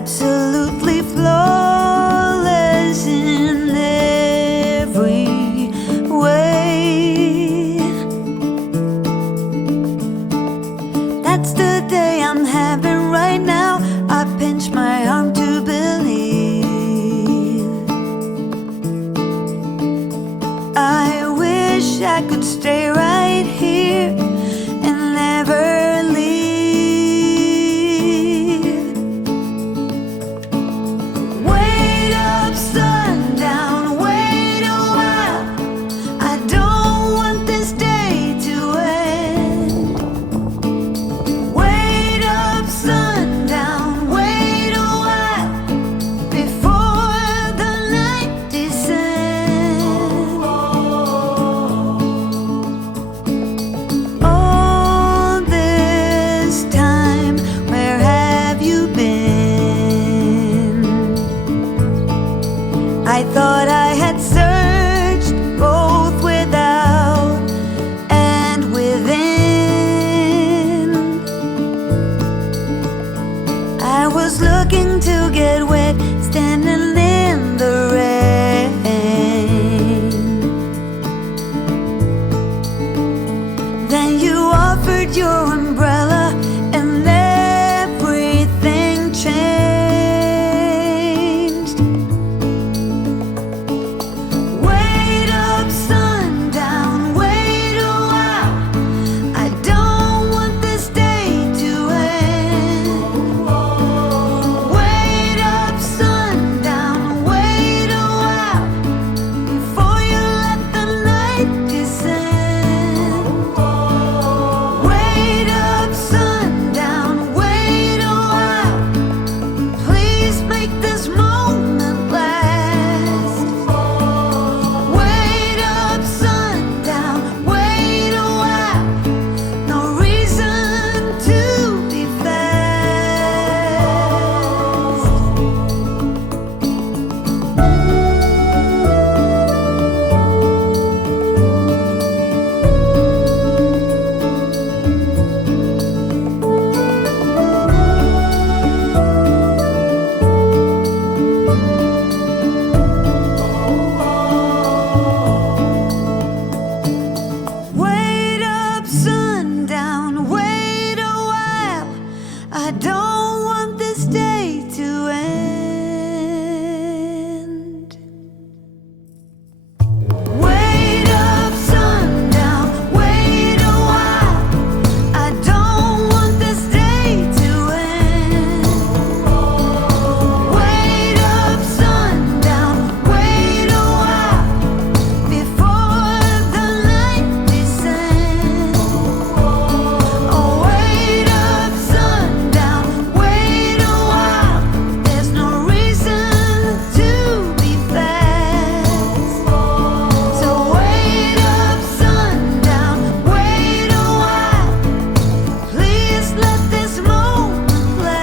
absolutely flawless in every way. That's the day I'm having right now. I pinch my arm to believe. I wish I could stay right here and never leave. Wait up, sundown, wait a while. I don't want this day to end. Wait up, sundown, wait a while before the night descends. All this time, where have you been? I thought I had searched both without and within. I was looking to get wet, standing in the rain. Then you offered your umbrella and everything changed. Wait up, sundown, wait a while. I don't want this day to end. Wait up, sundown, wait a while before you let the night descend. Wait up, sundown, wait a while. Please make this moment last. Wait up, sundown, wait a while. No reason to be fast. Wait up, sundown, wait a while. I don't want this day to end. Wait up, sundown, wait a while. I don't want this day to end. Wait up, sundown, wait a while before the night descends. Oh, wait up, sundown, wait a while. There's no reason to be fast. So wait up, sundown, wait a while. Please let this moment last.